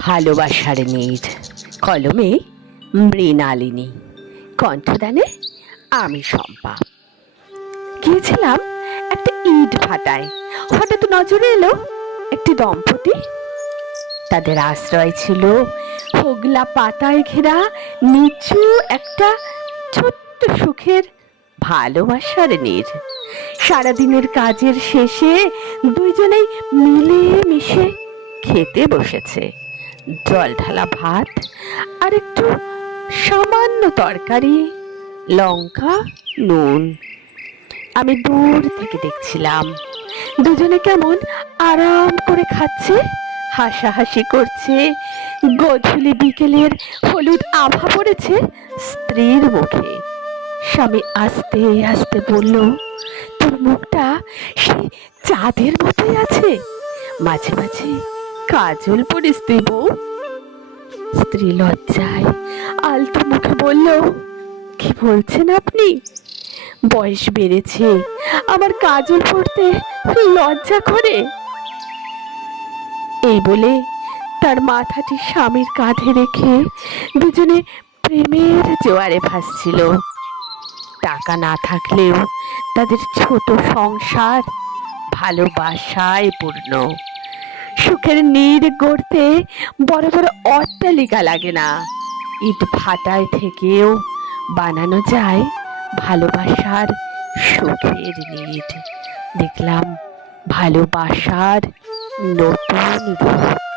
ভালোবাসার নীড়, কলমে মৃণালিনী, কণ্ঠদানে আমি শম্পা। গিয়েছিলাম একটা ইট ভাটায়। হঠাৎ নজরে এলো একটি দম্পতি। তাদের আশ্রয় ছিল হোগলা পাতায় ঘেরা নিচু একটা ছোট্ট সুখের ভালোবাসার নীড়। সারাদিনের কাজের শেষে দুইজনেই মিলে মিশে খেতে বসেছে। জল ঢালা ভাত আর একটু সামান্য তরকারি, লঙ্কা, নুন। আমি দূর থেকে দেখছিলাম দুজনে কেমন আরাম করে খাচ্ছে, হাসাহাসি করছে। গধূলি বিকেলের হলুদ আভা পড়েছে স্ত্রীর মুখে। স্বামী আস্তে আস্তে বলল, তোর মুখটা সেই চাঁদের মতোই আছে, মাঝে মাঝে কাজল পড়িস তুই বউ। স্ত্রী লজ্জায় আলতো মুখে বলল, কি বলছেন আপনি? বয়স বেড়েছে, আমার কাজল পড়তে লজ্জা করে। এই বলে তার মাথাটি স্বামীর কাঁধে রেখে দুজনে প্রেমের জোয়ারে ভাসছিল। টাকা না থাকলেও তাদের ছোট সংসার ভালোবাসায় পূর্ণ। সুখের নীড় গড়তে বড় বড় অট্টালিকা লাগে না, ইট ভাটায় থেকেও বানানো যায় ভালোবাসার সুখের নীড়। দেখলাম ভালোবাসার নতুন রূপ।